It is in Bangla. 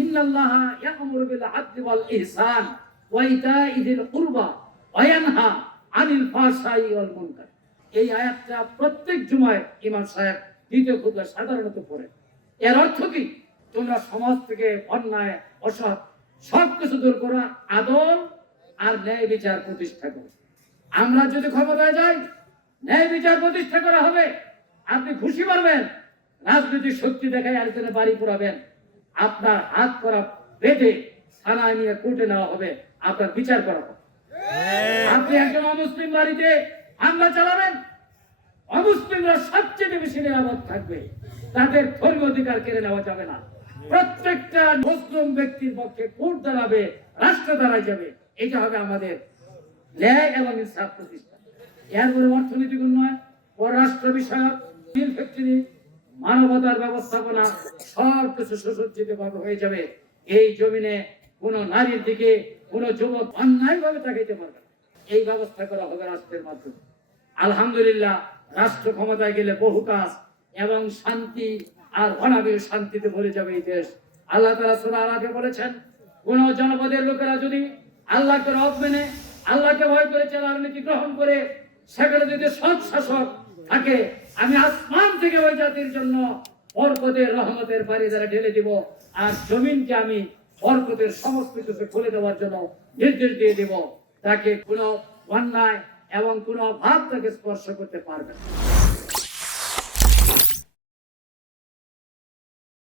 ইন্নাল্লাহা ইয়া'মুরু বিল আদলি ওয়াল ইহসান ওয়া ইতাই যিল কুরবা ওয়া ইয়ানহা আনিল ফাহশাই ওয়াল মুনকার। এই আয়াতটা প্রত্যেক জুমায় ইমাম সাহেব দ্বিতীয় খুতবা সাধারণত পড়ে। এর অর্থ কি? তোমরা সমাজ থেকে অন্যায়, অসৎ সব কিছু দূর করো, আদল আর ন্যায় বিচার প্রতিষ্ঠা করো। আমরা যদি ক্ষমতায় যাই, ন্যায় বিচার প্রতিষ্ঠা করা হবে। আপনি খুশি পারবেন রাজনৈতিক শক্তি দেখায় আরেকজনের বাড়ি পোড়াবেন। আপনার হাত করা বেঁধে থানায় নিয়ে কোর্টে নেওয়া হবে আপনার বিচার করা হবে। আপনি একজন অমুসলিম বাড়িতে হামলা চালাবেন? অমুসলিমরা সবচেয়ে বেশি নিরাপদ থাকবে। তাদের ধর্মীয় অধিকার কেড়ে নেওয়া যাবে না। প্রত্যেকটা মুসলিম ব্যক্তির পক্ষে কোর্ট দাঁড়াবে রাষ্ট্র দাঁড়ায় যাবে। এটা হবে আমাদের ন্যায় এবং ইনসাফ প্রতিষ্ঠা। এরপরে অর্থনৈতিক উন্নয়ন পররাষ্ট্র বিষয়ক ফ্যাক্টরি মানবতার ব্যবস্থাপনা সব কিছু সুসজ্জিত হয়ে যাবে। এই জমিনে কোন নারীর দিকে কোন যুবক অন্যায় ভাবে তাকাইতে পারবে এই ব্যবস্থা করা হবে রাষ্ট্রের মাধ্যমে। আলহামদুলিল্লাহ, রাষ্ট্র ক্ষমতায় গেলে বহু কাজ এবং শান্তি আর অনাবিল শান্তিতে ভরে যাবে এই দেশ। আল্লাহ তারা সুরা আগে বলেছেন, কোন জনপদের লোকেরা যদি আল্লাহকে রব মেনে, আল্লাহকে ভয় করে চলার নীতি গ্রহণ করে সেখানে যদি সৎ শাসক থাকে, আমি আসমান থেকে ওই জাতির জন্য বরকতের, রহমতের বাড়ি দ্বারা ঢেলে দিব। আর জমিনকে আমি বরকতের সমস্ত কিছু খুলে দেওয়ার জন্য নির্দেশ দিয়ে দিব। তাকে কোনো অন্যায় এবং কোনো ভাব তাকে স্পর্শ করতে পারবে না।